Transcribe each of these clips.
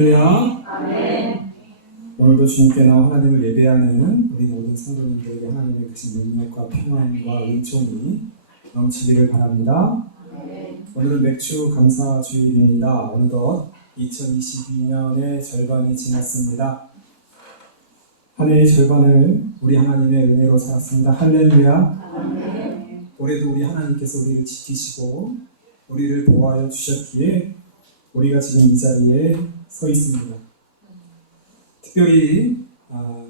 할렐루야. 아멘. 오늘도 주님께 나와 하나님을 예배하는 우리 모든 성도님들에게 하나님의 크신 능력과 평안과 은총이 넘치기를 바랍니다. 아멘. 오늘은 맥주 감사 주일입니다. 어느덧 2022년의 절반이 지났습니다. 한 해의 절반을 우리 하나님의 은혜로 살았습니다. 할렐루야. 아멘. 올해도 우리 하나님께서 우리를 지키시고 우리를 보호하여 주셨기에 우리가 지금 이 자리에 서 있습니다. 특별히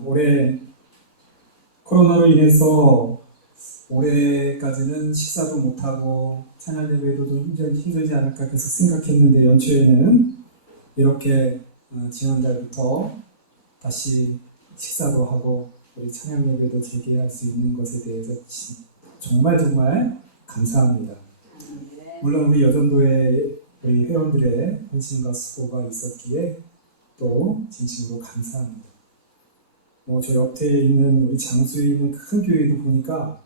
올해 코로나로 인해서 올해까지는 식사도 못하고 찬양 예배도 좀 힘들지 않을까 계속 생각했는데 연초에는 이렇게 지난달부터 다시 식사도 하고 우리 찬양 예배도 재개할 수 있는 것에 대해서 정말 감사합니다. 물론 우리 여전도의 우리 회원들의 헌신과 수고가 있었기에 또 진심으로 감사합니다. 저 옆에 있는 우리 장수에 있는 큰 교회도 보니까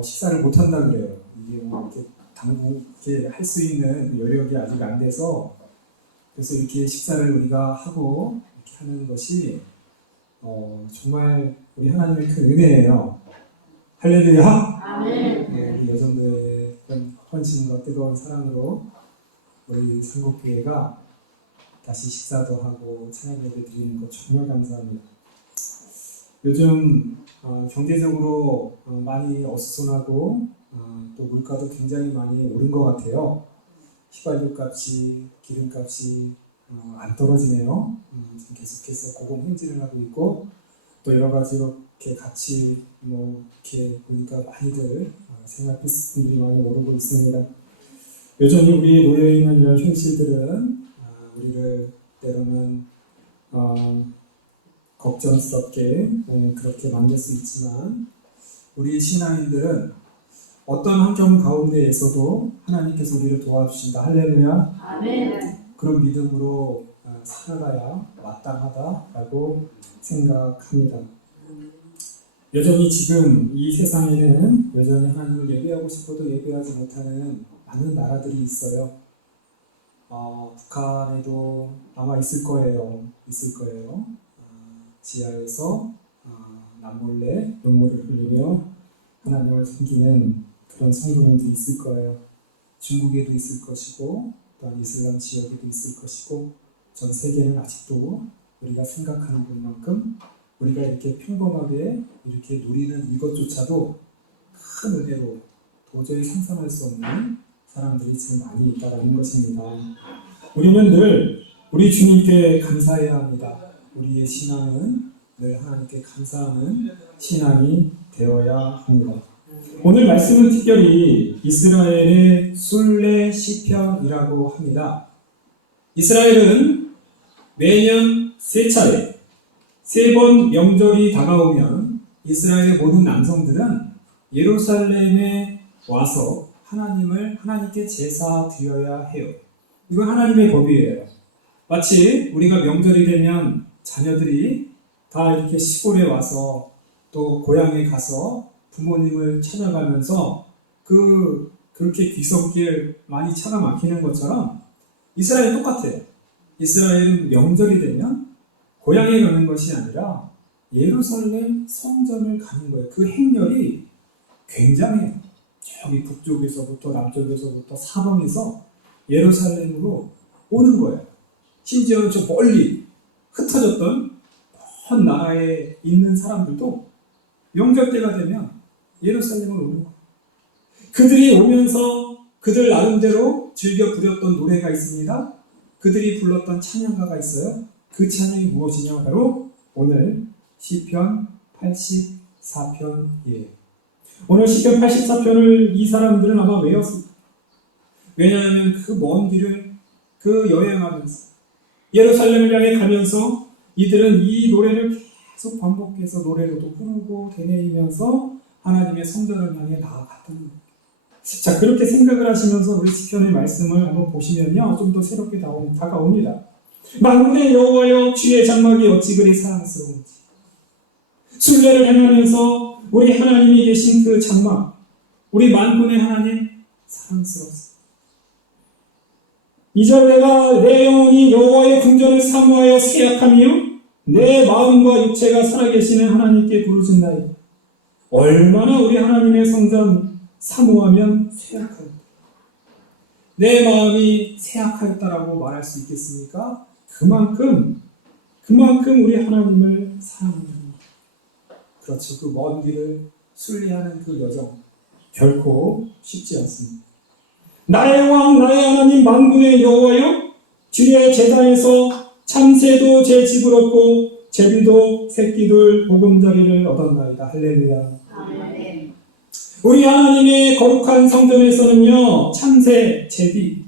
식사를 못한다 그래요. 이게 이렇게 당국에 할 수 있는 여력이 아직 안 돼서 그래서 이렇게 식사를 우리가 하고 이렇게 하는 것이 정말 우리 하나님의 큰 은혜예요. 할렐루야. 아멘. 우리 여전도의 헌신과 뜨거운 사랑으로 우리 상국교회가 다시 식사도 하고 찬양 예배 드리는 것 정말 감사합니다. 요즘 경제적으로 많이 어수선하고 또 물가도 굉장히 많이 오른 것 같아요. 휘발유 값이, 기름 값이 안 떨어지네요. 지금 계속해서 고공행진을 하고 있고 또 여러 가지 이렇게 같이 이렇게 보니까 많이들 생활 필수품들이 많이 오르고 있습니다. 여전히 우리 놓여있는 이런 현실들은 우리를 때로는 걱정스럽게 그렇게 만들 수 있지만 우리 신앙인들은 어떤 환경 가운데에서도 하나님께서 우리를 도와주신다. 할렐루야. 아멘. 그런 믿음으로 살아가야 마땅하다라고 생각합니다. 여전히 지금 이 세상에는 여전히 하나님을 예배하고 싶어도 예배하지 못하는 많은 나라들이 있어요. 북한에도 아마 있을 거예요. 지하에서 남몰래 눈물을 흘리며 하나님을 섬기는 그런 성도님들이 있을 거예요. 중국에도 있을 것이고 또한 이슬람 지역에도 있을 것이고 전 세계는 아직도 우리가 생각하는 것만큼 우리가 이렇게 평범하게 이렇게 누리는 이것조차도 큰 은혜로 도저히 상상할 수 없는 사람들이 지금 많이 있다는 것입니다. 우리는 늘 우리 주님께 감사해야 합니다. 우리의 신앙은 늘 하나님께 감사하는 신앙이 되어야 합니다. 오늘 말씀은 특별히 이스라엘의 순례 시편이라고 합니다. 이스라엘은 매년 3차례, 3번 명절이 다가오면 이스라엘의 모든 남성들은 예루살렘에 와서 하나님께 제사 드려야 해요. 이건 하나님의 법이에요. 마치 우리가 명절이 되면 자녀들이 다 이렇게 시골에 와서 또 고향에 가서 부모님을 찾아가면서 그렇게 귀성길 많이 차가 막히는 것처럼 이스라엘은 똑같아요. 이스라엘은 명절이 되면 고향에 가는 것이 아니라 예루살렘 성전을 가는 거예요. 그 행렬이 굉장해요. 저기 북쪽에서부터 남쪽에서부터 사방에서 예루살렘으로 오는 거예요. 심지어는 저 멀리 흩어졌던 먼 나라에 있는 사람들도 명절 때가 되면 예루살렘을 오는 거예요. 그들이 오면서 그들 나름대로 즐겨 부렸던 노래가 있습니다. 그들이 불렀던 찬양가가 있어요. 그 찬양이 무엇이냐? 바로 오늘 시편 84편이에요. 오늘 시편 84편을 이 사람들은 아마 외웠습니다. 왜냐하면 그 먼 길을 여행하면서 예루살렘을 향해 가면서 이들은 이 노래를 계속 반복해서 노래로도 부르고 되뇌이면서 하나님의 성전을 향해 나아갔던 거예요. 자, 그렇게 생각을 하시면서 우리 시편의 말씀을 한번 보시면요, 좀 더 새롭게 다가옵니다. 만군의 여호와여, 주의 장막이 어찌 그리 사랑스러운지. 순례를 행하면서 우리 하나님이 계신 그 장막, 우리 만군의 하나님 사랑스럽습니다. 2절 내가 내 영혼이 여호와의 궁전을 사모하여 쇠약하며 내 마음과 육체가 살아계시는 하나님께 부르짖나이다. 얼마나 우리 하나님의 성전 사모하면 쇠약할까? 내 마음이 쇠약하였다라고 말할 수 있겠습니까? 그만큼 우리 하나님을 사랑한다는 것. 그렇죠. 그 먼 길을 순리하는 그 여정 결코 쉽지 않습니다. 나의 왕 나의 하나님 만군의 여호와여, 주의 제단에서 참새도 제 집을 얻고 제비도 새끼들 보금자리를 얻었나이다. 할렐루야. 아멘. 우리 하나님의 거룩한 성전에서는요, 참새, 제비,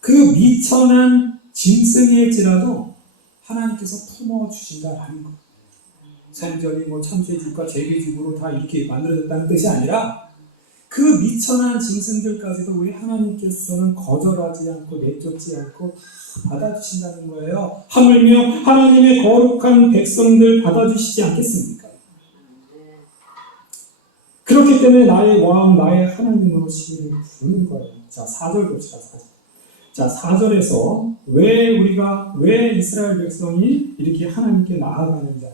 그 미천한 짐승일지라도 하나님께서 품어주신다라는 것. 성전이 뭐 참새집과 제비집으로 다 이렇게 만들어졌다는 뜻이 아니라 그 미천한 짐승들까지도 우리 하나님께서는 거절하지 않고 내쫓지 않고 다 받아주신다는 거예요. 하물며 하나님의 거룩한 백성들 받아주시지 않겠습니까? 그렇기 때문에 나의 왕, 나의 하나님으로 시기를 부르는 거예요. 자, 4절 봅시다. 4절. 자, 4절에서 왜 이스라엘 백성이 이렇게 하나님께 나아가는지,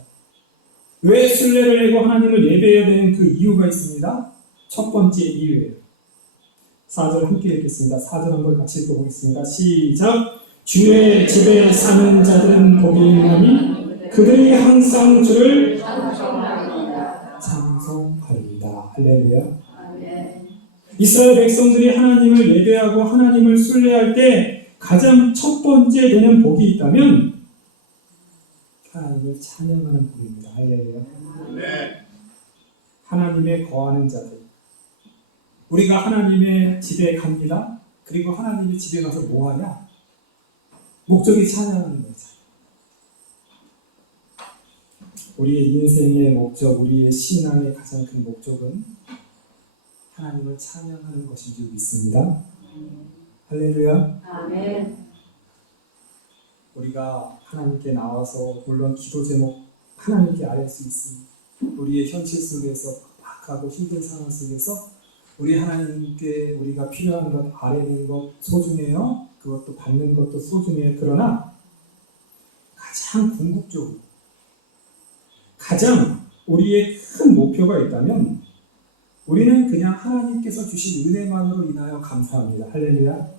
왜 순례를 하고 하나님을 예배해야 되는 그 이유가 있습니다. 첫 번째 이유예요. 4절 함께 읽겠습니다. 4절 한번 같이 읽어보겠습니다. 시작. 주의 집에 사는 자들은 복이 있나니 그들이 항상 주를 찬송하리이다. 할렐루야. 이스라엘 백성들이 하나님을 예배하고 하나님을 순례할 때 가장 첫 번째 되는 복이 있다면 하나님을 찬양하는 복입니다. 할렐루야. 하나님의 거하는 자들, 우리가 하나님의 집에 갑니다. 그리고 하나님의 집에 가서 뭐 하냐? 목적이 찬양하는 거죠. 우리의 인생의 목적, 우리의 신앙의 가장 큰 목적은 하나님을 찬양하는 것인 줄 믿습니다. 할렐루야. 아멘. 우리가 하나님께 나와서 물론 기도 제목 하나님께 아뢰 수 있습니다. 우리의 현실 속에서 박하고 힘든 상황 속에서 우리 하나님께 우리가 필요한 것 아뢰는 것 소중해요. 그것도 받는 것도 소중해요. 그러나 가장 궁극적으로 가장 우리의 큰 목표가 있다면 우리는 그냥 하나님께서 주신 은혜만으로 인하여 감사합니다. 할렐루야.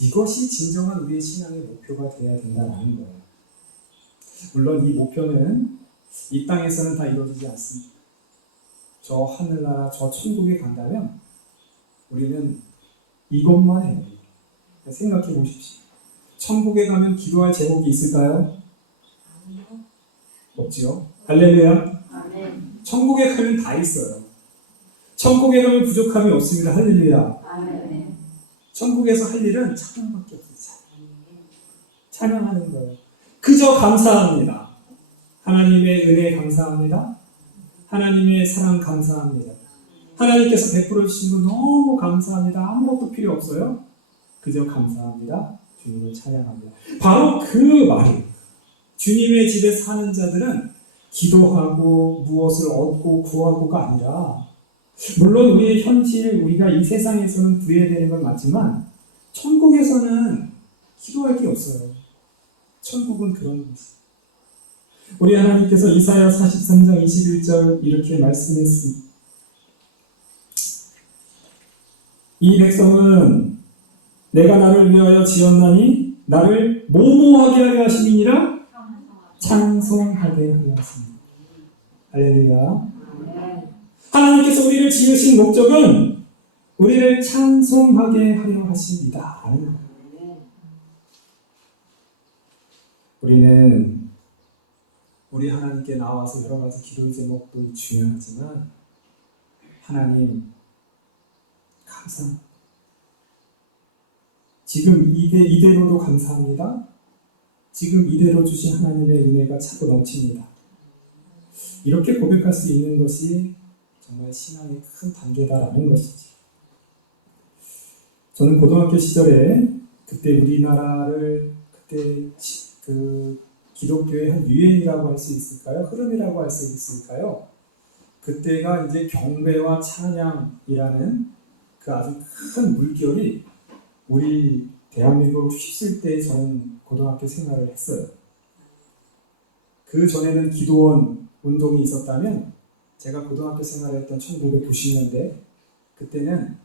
이것이 진정한 우리의 신앙의 목표가 되어야 된다는 거예요. 물론 이 목표는 이 땅에서는 다 이루어지지 않습니다. 저 하늘나라, 저 천국에 간다면 우리는 이것만 해요. 생각해 보십시오. 천국에 가면 기도할 제목이 있을까요? 없지요. 할렐루야. 아멘. 천국에 가면 다 있어요. 천국에 가면 부족함이 없습니다. 할렐루야. 아멘. 천국에서 할 일은 찬양밖에 없어요. 찬양하는 거예요. 그저 감사합니다. 하나님의 은혜 감사합니다. 하나님의 사랑 감사합니다. 하나님께서 베풀어 주신 거 너무 감사합니다. 아무것도 필요 없어요. 그저 감사합니다. 주님을 찬양합니다. 바로 그 말이 주님의 집에 사는 자들은 기도하고 무엇을 얻고 구하고가 아니라, 물론 우리의 현실, 우리가 이 세상에서는 구해야 되는 건 맞지만 천국에서는 기도할 게 없어요. 천국은 그런 곳이에요. 우리 하나님께서 이사야 43장 21절 이렇게 말씀했습니다. 이 백성은 내가 나를 위하여 지었나니 나를 모모하게 하려 하심이니라 찬송하게 하려 하십니다. 할렐루야. 하나님께서 우리를 지으신 목적은 우리를 찬송하게 하려 하십니다. 우리는 우리 하나님께 나와서 여러 가지 기도의 제목도 중요하지만 하나님 감사합니다. 지금 이대로도 감사합니다. 지금 이대로 주신 하나님의 은혜가 차고 넘칩니다. 이렇게 고백할 수 있는 것이 정말 신앙의 큰 단계다라는 것이지. 저는 고등학교 시절에 그때 우리나라를 그 기독교의 한 유행이라고 할 수 있을까요? 흐름이라고 할 수 있을까요? 그때가 이제 경배와 찬양이라는 그 아주 큰 물결이 우리 대한민국을 휩쓸 때 저는 고등학교 생활을 했어요. 그 전에는 기도원 운동이 있었다면 제가 고등학교 생활을 했던 1990년대 그때는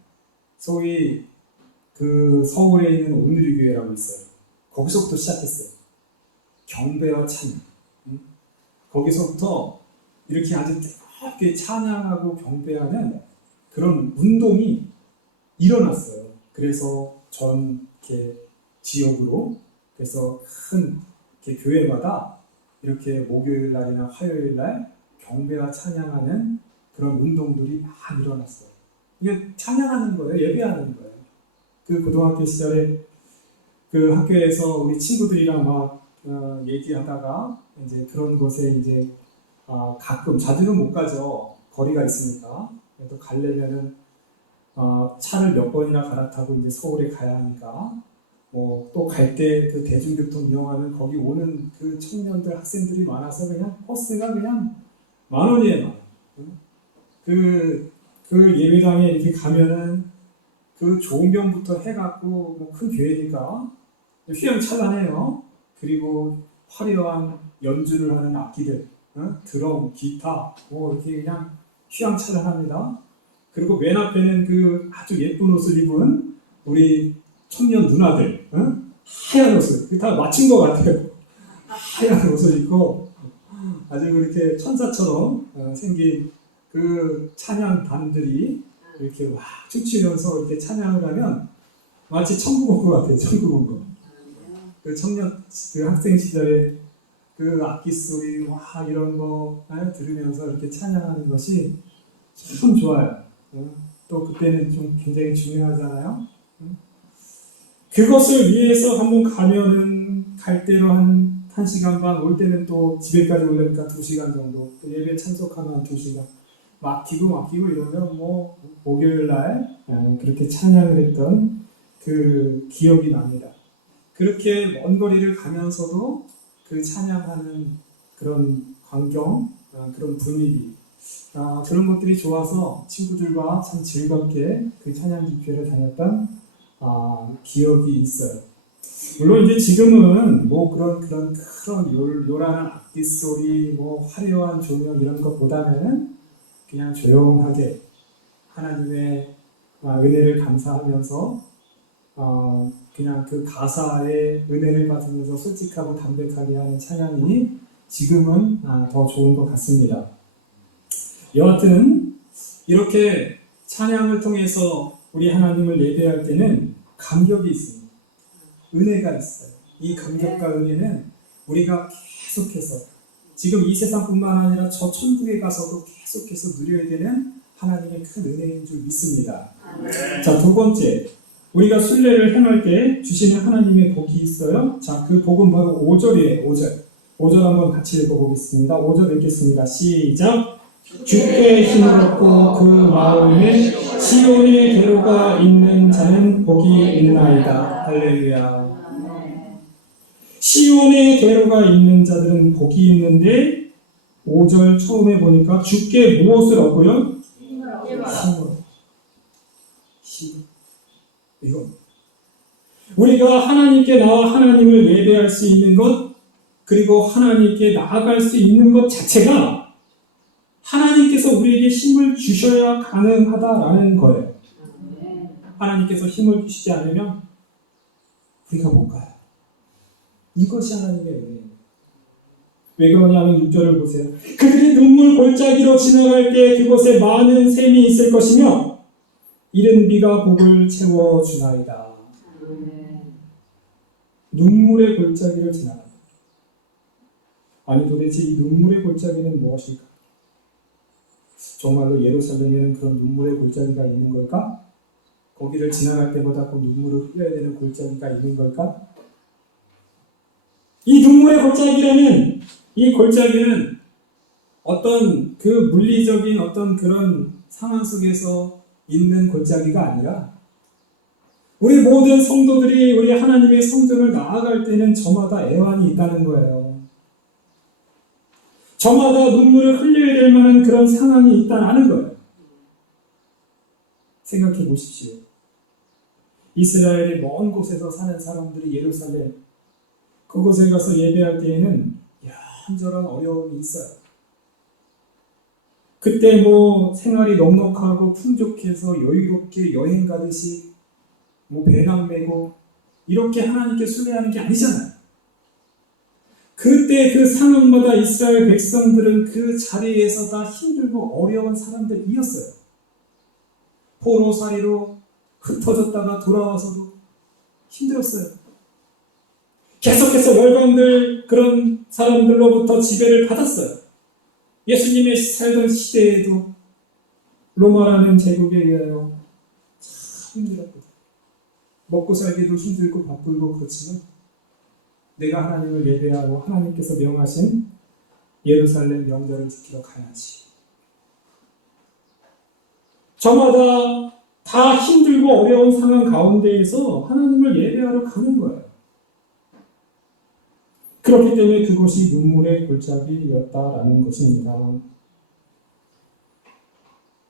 소위 그 서울에 있는 온누리교회라고 있어요. 거기서부터 시작했어요. 경배와 찬양. 거기서부터 이렇게 아주 뜨겁게 찬양하고 경배하는 그런 운동이 일어났어요. 그래서 전 이렇게 지역으로 그래서 큰 이렇게 교회마다 이렇게 목요일 날이나 화요일 날 경배와 찬양하는 그런 운동들이 막 일어났어요. 이게 찬양하는 거예요. 예배하는 거예요. 그 고등학교 시절에 그 학교에서 우리 친구들이랑 막 얘기하다가 이제 그런 곳에 이제 가끔 자주는 못 가죠. 거리가 있으니까. 그래도 가려면은 차를 몇 번이나 갈아타고 이제 서울에 가야 하니까 또 갈 때 그 대중교통 이용하면 거기 오는 그 청년들 학생들이 많아서 그냥 버스가 그냥 10,000원이에요. 그 예배당에 이렇게 가면은 그 조경부터 해갖고 큰 교회니까 휘황찬란해요. 그리고 화려한 연주를 하는 악기들, 드럼, 기타, 이렇게 그냥 휘황찬란합니다. 그리고 맨 앞에는 그 아주 예쁜 옷을 입은 우리 청년 누나들, 하얀 옷을, 그게 다 맞춘 것 같아요. 하얀 옷을 입고 아주 그렇게 천사처럼 생긴 그 찬양단들이 이렇게 와 춤추면서 이렇게 찬양을 하면 마치 천국 온 것 같아요. 천국 온 것. 그 청년, 그 학생 시절에 그 악기 소리 와 이런 거 들으면서 이렇게 찬양하는 것이 참 좋아요. 또 그때는 좀 굉장히 중요하잖아요. 그것을 위해서 한번 가면은 갈 때로 한 1시간 반, 올 때는 또 집에까지 오려니까 2시간 정도, 또 예배 참석하면 2시간. 막히고 이러면 목요일 날 그렇게 찬양을 했던 그 기억이 납니다. 그렇게 먼 거리를 가면서도 그 찬양하는 그런 광경, 그런 분위기, 그런 것들이 좋아서 친구들과 참 즐겁게 그 찬양 집회를 다녔던 기억이 있어요. 물론 이제 지금은 그런 요란한 악기 소리, 화려한 조명 이런 것보다는 그냥 조용하게 하나님의 은혜를 감사하면서 그냥 그 가사의 은혜를 받으면서 솔직하고 담백하게 하는 찬양이 지금은 더 좋은 것 같습니다. 여하튼 이렇게 찬양을 통해서 우리 하나님을 예배할 때는 감격이 있습니다. 은혜가 있어요. 이 감격과 은혜는 우리가 계속해서 지금 이 세상뿐만 아니라 저 천국에 가서도 계속해서 누려야 되는 하나님의 큰 은혜인 줄 믿습니다. 자, 2번째, 우리가 순례를 행할 때 주시는 하나님의 복이 있어요. 자, 그 복은 바로 5절이에요. 5절 한번 같이 읽어보겠습니다. 5절 읽겠습니다. 시작. 주께 힘을 얻고 그 마음에 시온의 대로가 있는 자는 복이 있나이다. 할렐루야. 시온의 대로가 있는 자들은 복이 있는데 5절 처음에 보니까 주께 무엇을 얻고요? 힘을. 이거 우리가 하나님께 나와 하나님을 예배할 수 있는 것, 그리고 하나님께 나아갈 수 있는 것 자체가 하나님께서 우리에게 힘을 주셔야 가능하다라는 거예요. 하나님께서 힘을 주시지 않으면 우리가 못 가요. 이것이 하나님의 은혜입니다. 왜 그러냐면 6절을 보세요. 그들이 눈물 골짜기로 지나갈 때 그곳에 많은 샘이 있을 것이며 이른 비가 복을 채워주나이다. 눈물의 골짜기를 지나간다. 아니 도대체 이 눈물의 골짜기는 무엇일까? 정말로 예루살렘에는 그런 눈물의 골짜기가 있는 걸까? 거기를 지나갈 때마다 그 눈물을 흘려야 되는 골짜기가 있는 걸까? 이 눈물의 골짜기라는 이 골짜기는 어떤 그 물리적인 어떤 그런 상황 속에서 있는 골짜기가 아니라 우리 모든 성도들이 우리 하나님의 성전을 나아갈 때는 저마다 애환이 있다는 거예요. 저마다 눈물을 흘려야 될 만한 그런 상황이 있다는 거예요. 생각해 보십시오. 이스라엘의 먼 곳에서 사는 사람들이 예루살렘 그곳에 가서 예배할 때에는 이런저런 어려움이 있어요. 그때 뭐 생활이 넉넉하고 풍족해서 여유롭게 여행 가듯이 뭐 배낭 메고 이렇게 하나님께 순례하는 게 아니잖아요. 그때 그 상황마다 이스라엘 백성들은 그 자리에서 다 힘들고 어려운 사람들이었어요. 포로살이로 흩어졌다가 돌아와서도 힘들었어요. 계속해서 열방들 그런 사람들로부터 지배를 받았어요. 예수님의 살던 시대에도 로마라는 제국에 의하여 참 힘들었거든요. 먹고 살기도 힘들고 바쁘고 그렇지만 내가 하나님을 예배하고 하나님께서 명하신 예루살렘 명절을 지키러 가야지. 저마다 다 힘들고 어려운 상황 가운데에서 하나님을 예배하러 가는 거예요. 그렇기 때문에 그것이 눈물의 골짜기였다라는 것입니다.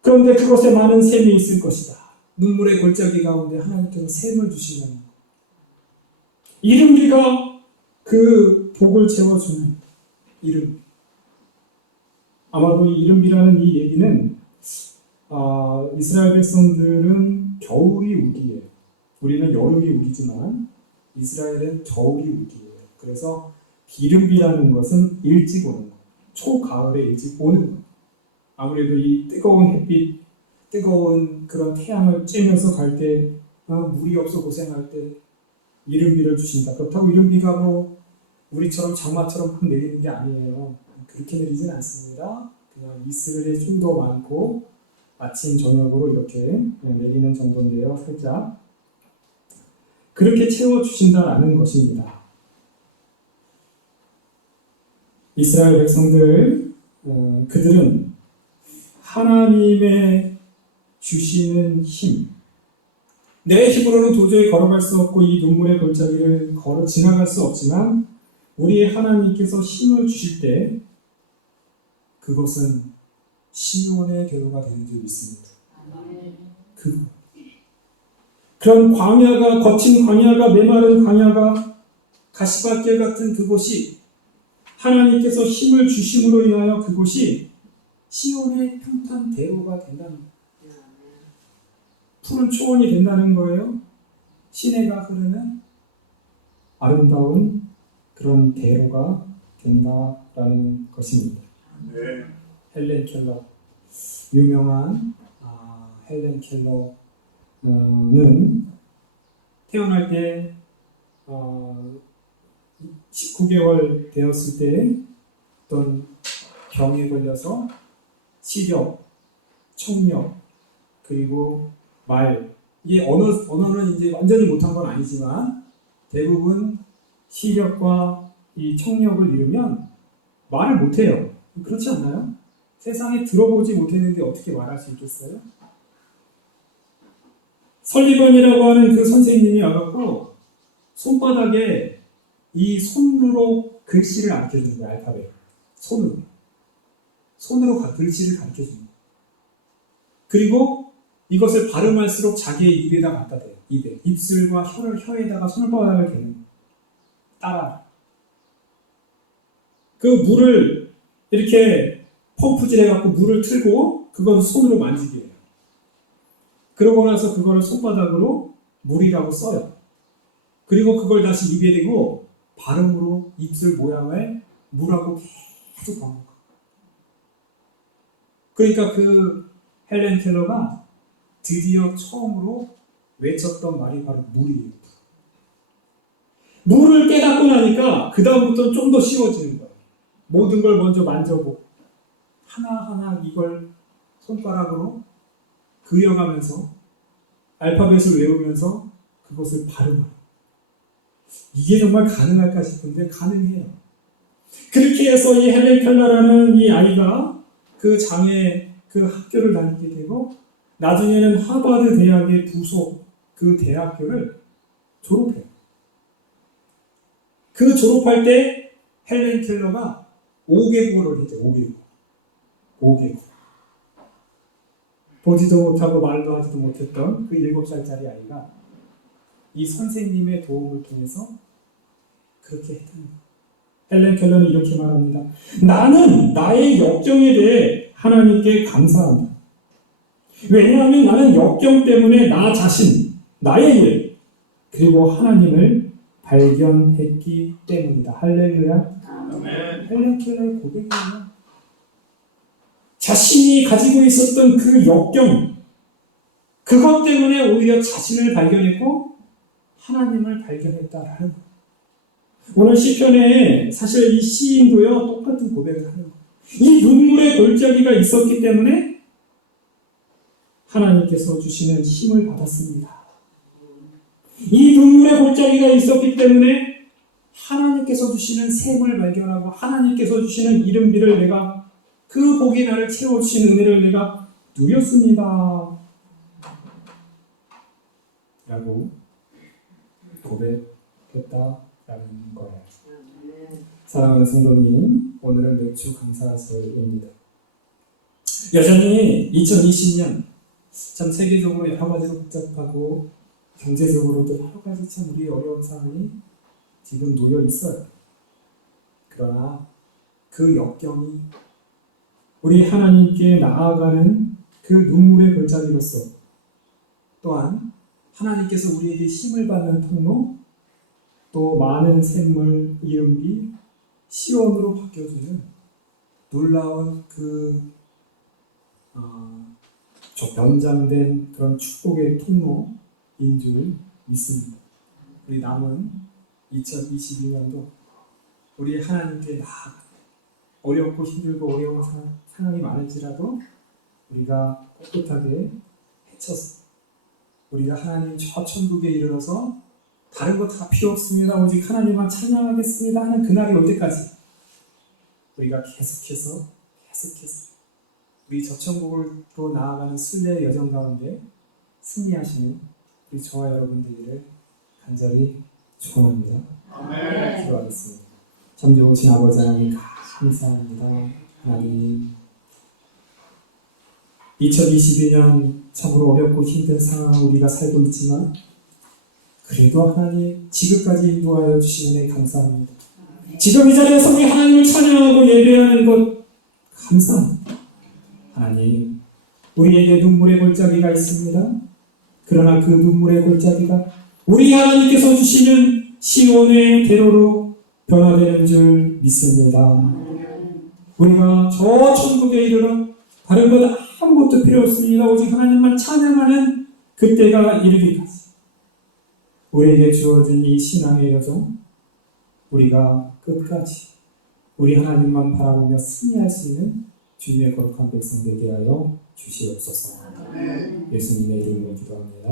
그런데 그곳에 많은 샘이 있을 것이다. 눈물의 골짜기 가운데 하나님께서 샘을 주시는 이른비가 그 복을 채워주는 이름. 아마도 이 이른비라는 이 얘기는 이스라엘 백성들은 겨울이 우기예요. 우리는 여름이 우기지만 이스라엘은 겨울이 우기예요. 그래서 이른비라는 것은 일찍 오는 거, 초가을에 일찍 오는 거. 아무래도 이 뜨거운 햇빛, 뜨거운 그런 태양을 쬐면서 갈 때, 물이 없어 고생할 때 이른비를 주신다. 그렇다고 이른비가 뭐 우리처럼 장마처럼 확 내리는 게 아니에요. 그렇게 내리진 않습니다. 그냥 이슬이 좀 더 많고 아침 저녁으로 이렇게 내리는 정도인데요. 살짝 그렇게 채워주신다라는 것입니다. 이스라엘 백성들 그들은 하나님의 주시는 힘, 내 힘으로는 도저히 걸어갈 수 없고 이 눈물의 골짜기를 걸어 지나갈 수 없지만 우리 하나님께서 힘을 주실 때 그것은 시온의 대로가 되는 줄 믿습니다. 그런 광야가 거친 광야가 메마른 광야가 가시밭길 같은 그곳이 하나님께서 힘을 주심으로 인하여 그곳이 시온의 평탄 대로가 된다는 거예요. 푸른 초원이 된다는 거예요. 시내가 흐르는 아름다운 그런 대로가 된다라는 것입니다. 네. 헬렌 켈러, 유명한 헬렌 켈러는 태어날 때 19개월 되었을 때 어떤 병에 걸려서 시력, 청력, 그리고 말, 이게 언어는 이제 완전히 못한 건 아니지만 대부분 시력과 이 청력을 잃으면 말을 못해요. 그렇지 않나요? 세상에 들어보지 못했는데 어떻게 말할 수 있겠어요? 설리번이라고 하는 그 선생님이 와갖고 손바닥에 이 손으로 글씨를 가르쳐주는 거예요. 알파벳. 손으로 글씨를 가르쳐줍니다. 그리고 이것을 발음할수록 자기의 입에다 갖다 대요. 입술과 혀에다가 손바닥을 대는 따라. 그 물을 이렇게 펌프질 해갖고 물을 틀고 그걸 손으로 만지게 해요. 그러고 나서 그거를 손바닥으로 물이라고 써요. 그리고 그걸 다시 입에 대고 발음으로 입술 모양을 물하고 계속 반복해요. 그러니까 그 헬렌 켈러가 드디어 처음으로 외쳤던 말이 바로 물이에요. 물을 깨닫고 나니까 그 다음부터는 좀 더 쉬워지는 거예요. 모든 걸 먼저 만져보고 하나하나 이걸 손가락으로 그려가면서 알파벳을 외우면서 그것을 발음해요. 이게 정말 가능할까 싶은데 가능해요. 그렇게 해서 이 헬렌 켈러라는 이 아이가 그 장애 그 학교를 다니게 되고 나중에는 하버드 대학의 부속 그 대학교를 졸업해요. 그 졸업할 때 헬렌 켈러가 5개국어를 했죠. 5개국. 보지도 못하고 말도 하지도 못했던 그 7살짜리 아이가 이 선생님의 도움을 통해서 그렇게 했다는 거예요. 헬렌 켈러는 이렇게 말합니다. 나는 나의 역경에 대해 하나님께 감사한다. 왜냐하면 나는 역경 때문에 나 자신, 나의 일, 그리고 하나님을 발견했기 때문이다. 할렐루야. 아멘. 헬렌 켈러의 고백이에요. 자신이 가지고 있었던 그 역경, 그것 때문에 오히려 자신을 발견했고 하나님을 발견했다라는 거예요. 오늘 시편에 사실 이 시인도요 똑같은 고백을 하는 거예요. 이 눈물의 골짜기가 있었기 때문에 하나님께서 주시는 힘을 받았습니다. 이 눈물의 골짜기가 있었기 때문에 하나님께서 주시는 샘을 발견하고 하나님께서 주시는 이른비를 내가 그 복이 나를 채워주시는 은혜를 내가 누렸습니다. 라고 고백했다라는 거예요. 사랑하는 성도님, 오늘은 맥주 감사절입니다. 여전히 2020년 참 세계적으로 여러 가지로 복잡하고 경제적으로도 여러 가지 참 우리의 어려운 상황이 지금 놓여 있어요. 그러나 그 역경이 우리 하나님께 나아가는 그 눈물의 골짜기로서 또한 하나님께서 우리에게 힘을 받는 통로, 또 많은 샘물, 이음비, 시온으로 바뀌어주는 놀라운 그 연장된 그런 축복의 통로인 줄 믿습니다. 우리 남은 2022년도 우리 하나님께 나아가 어렵고 힘들고 어려운 상황이 많을지라도 우리가 꿋꿋하게 헤쳐서 우리가 하나님 저 천국에 이르러서 다른 거 다 필요 없습니다. 오직 하나님만 찬양하겠습니다 하는 그날이 올 때까지 우리가 계속해서 우리 저 천국으로 나아가는 순례의 여정 가운데 승리하시는 우리 저와 여러분들을 간절히 축원합니다. 아멘. 기도하겠습니다. 참 좋으신 아버지 하나님 감사합니다. 하나님 2022년 참으로 어렵고 힘든 상황 우리가 살고 있지만 그래도 하나님 지금까지 인도하여 주신 은혜 감사합니다. 지금 이 자리에서 우리 하나님을 찬양하고 예배하는 것 감사합니다. 하나님 우리에게 눈물의 골짜기가 있습니다. 그러나 그 눈물의 골짜기가 우리 하나님께서 주시는 시온의 대로로 변화되는 줄 믿습니다. 우리가 저 천국에 이르러 다른 것 아무것도 필요 없습니다. 오직 하나님만 찬양하는 그때가 이르기까지 우리에게 주어진 이 신앙의 여정 우리가 끝까지 우리 하나님만 바라보며 승리할 수 있는 주님의 거룩한 백성 되게 하여 주시옵소서. 예수님의 이름으로 기도합니다.